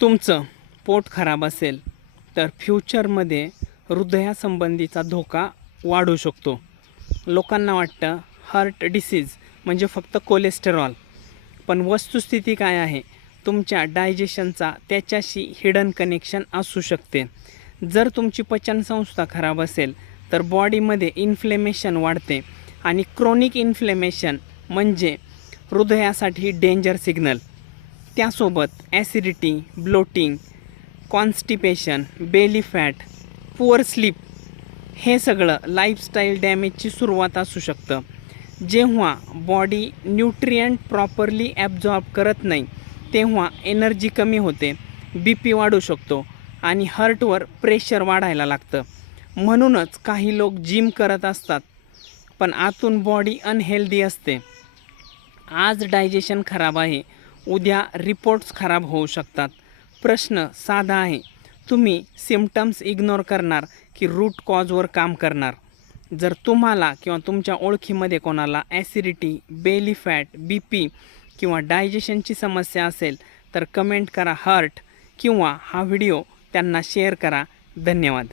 तुमचं पोट खराब असेल तर फ्युचरमध्ये हृदयासंबंधीचा धोका वाढू शकतो. लोकांना वाटतं हार्ट डिसीज म्हणजे फक्त कोलेस्टेरॉल, पण वस्तुस्थिती काय आहे? तुमच्या डायजेशनचा त्याच्याशी हिडन कनेक्शन असू शकते. जर तुमची पचनसंस्था खराब असेल तर बॉडीमध्ये इन्फ्लेमेशन वाढते आणि क्रोनिक इन्फ्लेमेशन म्हणजे हृदयासाठी डेंजर सिग्नल. त्यासोबत acidity, bloating, constipation, belly fat, poor sleep हे सगळं लाईफस्टाईल डॅमेजची सुरुवात असू शकतं. जेव्हा बॉडी न्यूट्रियंट प्रॉपरली ॲब्झॉर्ब करत नाही तेव्हा एनर्जी कमी होते, बी पी वाढू शकतो आणि हार्टवर प्रेशर वाढायला लागतं. म्हणूनच काही लोक जिम करत असतात पण आतून बॉडी अनहेल्दी असते. आज डायजेशन खराब आहे, उद्या रिपोर्ट्स खराब होऊ शकतात. प्रश्न साधा आहे, तुम्ही सिम्पटम्स इग्नोर करणार की रूट कॉजवर काम करणार? जर तुम्हाला किंवा तुमच्या ओळखीमध्ये कोणाला ॲसिडिटी, बेली फॅट, बी पी किंवा डायजेशनची समस्या असेल तर कमेंट करा हार्ट किंवा हा व्हिडिओ त्यांना शेअर करा. धन्यवाद.